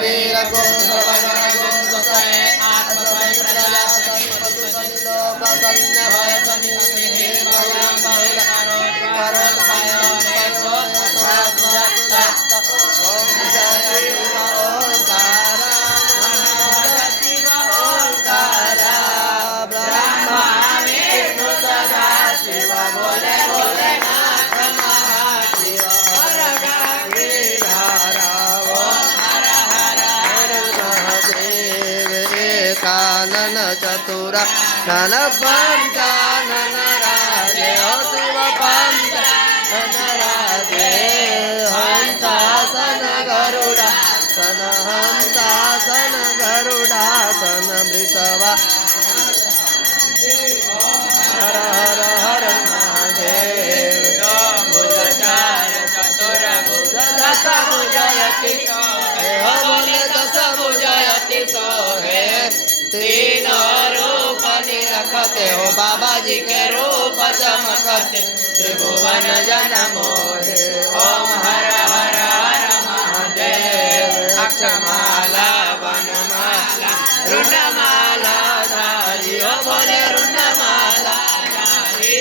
वीर गो सर्वगण गो ससरे आत्मसंप्रदा संपदुसनिलोक सन्नभय सन्निधे भयं बहुल करोत्पाय ओम जय शिव ओंकार शिव ओंकार ब्रह्मा विष्णु सदा शिव बोले बोले नाथ महाशिव हर गिरिधारा ओम हर हर हर महादेव एकानन चतुरा नन पंचानन राजे ओ शिव पंचानन राजे हंसासन गरुड़ा सन हंसासन गरुड़ा सन वृषवा हर हर हर महादेव भुजचार चतुर्भुज दश भुजयति सोहे हो बोले दश भुजयति सोहे तीन रूप निरखते हो बाबा जी के रूप चमकते त्रिभुवन जन मोहे ओम हर हर हर महादेव अक्षमाला वनमाला रुणमाला धारी हो बोले रुणमाला धारी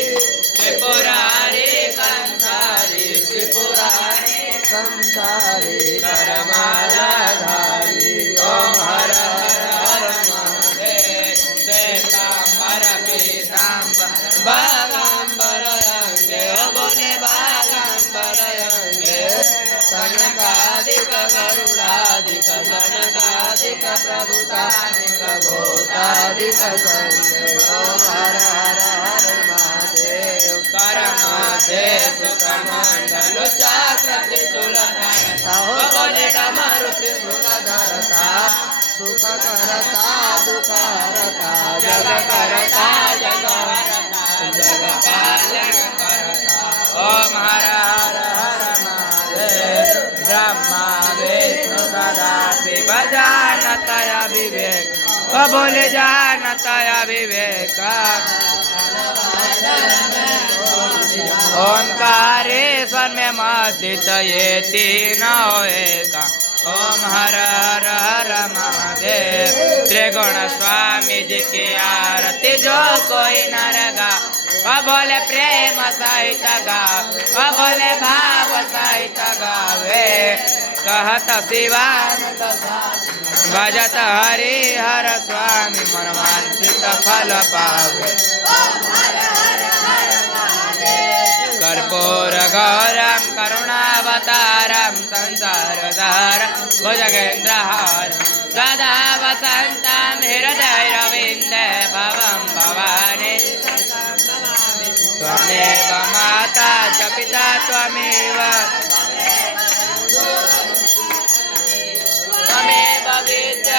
त्रिपुरारी कंसारी त्रिपुरारी कंसारी करमाला धारी ओम हर हर हर महादेव श्वेतांबर पीतांबर बागांबर अंगे हो बोले बागांबर अंगे सनकादिक गरुड़ादिक सनकादिक प्रभुतादिक भूतादिक संगे ओम हर हर हर महादेव करमाते सुखमंडल चक्र त्रिशूल धरता हो बोले डमरु त्रिशूल धरता सुख करता दुख हरता जग करता जग हरता जग पालन करता ओम हर हर हर महादेव ब्रह्मा विष्णु सदा शिव जानतया विवेक ओ बोले जानतया विवेक ओंकारेश्वर में मस्जिद ये तीनों एक ओम हर हर हर महादेव त्रिगुण स्वामी जी की आरती जो कोई नर गा बोले प्रेम सहित गा बोले भाव सहित गावे कहत शिवानंद भजत हरि हर स्वामी मनवांछित फल पावे कर्पूर गौरम करुणावतारम संसारसार भुजगेन्द्रहार सदा वसन्तं हृदयरविन्दे भवं भवानी त्वमेव माता च पिता त्वमेव त्वमेव विद्या